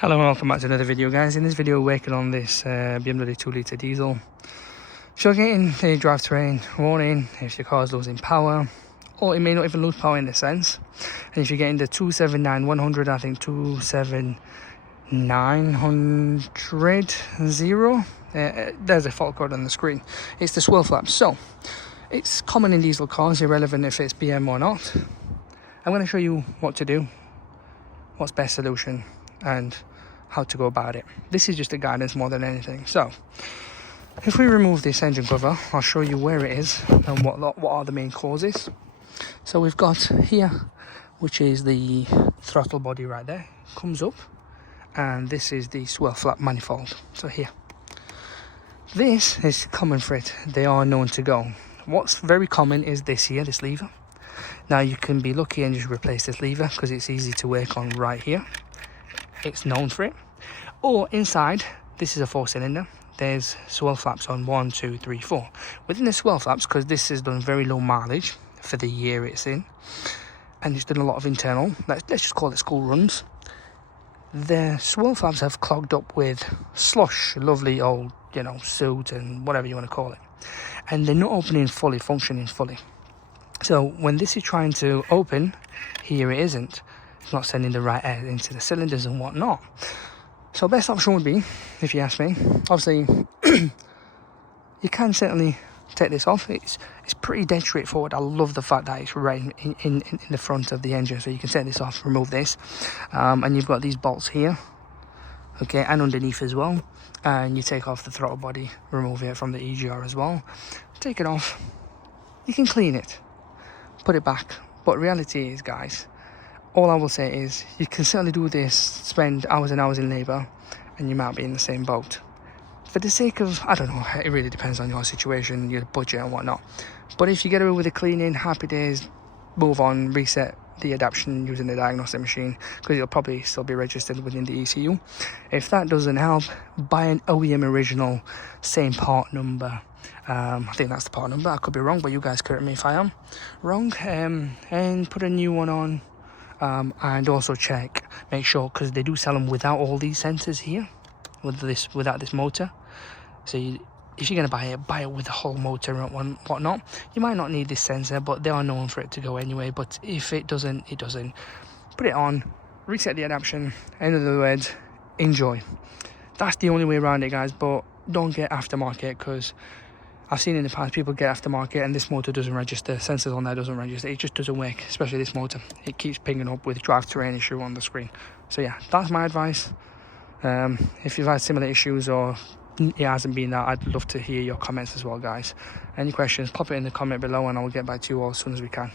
Hello and welcome back to another video, guys. In this video we're working on this BMW 2-litre diesel. So getting the drivetrain warning if your car's losing power, or it may not even lose power in a sense. And if you're getting the 279-100, I think 27900, there's a fault code on the screen. It's the swirl flaps. So it's common in diesel cars, irrelevant if it's BM or not. I'm going to show you what to do, what's best solution, and how to go about it. This is just a guidance more than anything. So if we remove this engine cover, I'll show you where it is and what are the main causes. So we've got here, which is the throttle body right there, comes up, and this is the swirl flap manifold. So here, this is common for it. They are known to go. What's very common is this here, this lever. Now you can be lucky and just replace this lever because it's easy to work on right here. It's known for it. Or inside, this is a 4-cylinder. There's swirl flaps on 1, 2, 3, 4. Within the swirl flaps, because this has done very low mileage for the year it's in, and it's done a lot of internal, let's just call it school runs, the swirl flaps have clogged up with slush, lovely old, soot and whatever you want to call it. And they're not opening fully, functioning fully. So when this is trying to open, here it isn't. It's not sending the right air into the cylinders and whatnot. So best option would be, if you ask me, obviously you can certainly take this off. It's pretty dead straightforward. I love the fact that it's right in the front of the engine. So you can take this off, remove this, and you've got these bolts here, okay, and underneath as well. And you take off the throttle body, remove it from the EGR as well, take it off. You can clean it, put it back. But reality is, guys, all I will say is you can certainly do this, spend hours and hours in labour, and you might be in the same boat. For the sake of, I don't know, it really depends on your situation, your budget and whatnot. But if you get away with the cleaning, happy days, move on, reset the adaptation using the diagnostic machine, because it'll probably still be registered within the ECU. If that doesn't help, buy an OEM original, same part number. I think that's the part number. I could be wrong, but you guys correct me if I am wrong. And put a new one on. And also make sure, because they do sell them without all these sensors here, without this motor. So if you're going to buy it with the whole motor and whatnot. You might not need this sensor, but they are known for it to go anyway. But if it doesn't, it doesn't. Put it on, reset the adaptation, in other words, enjoy. That's the only way around it, guys. But don't get aftermarket, because I've seen in the past people get aftermarket and this motor doesn't register, sensors on there doesn't register, it just doesn't work, especially this motor. It keeps pinging up with drivetrain issue on the screen. So yeah, that's my advice. If you've had similar issues or it hasn't been that, I'd love to hear your comments as well, guys. Any questions, pop it in the comment below and I'll get back to you all as soon as we can.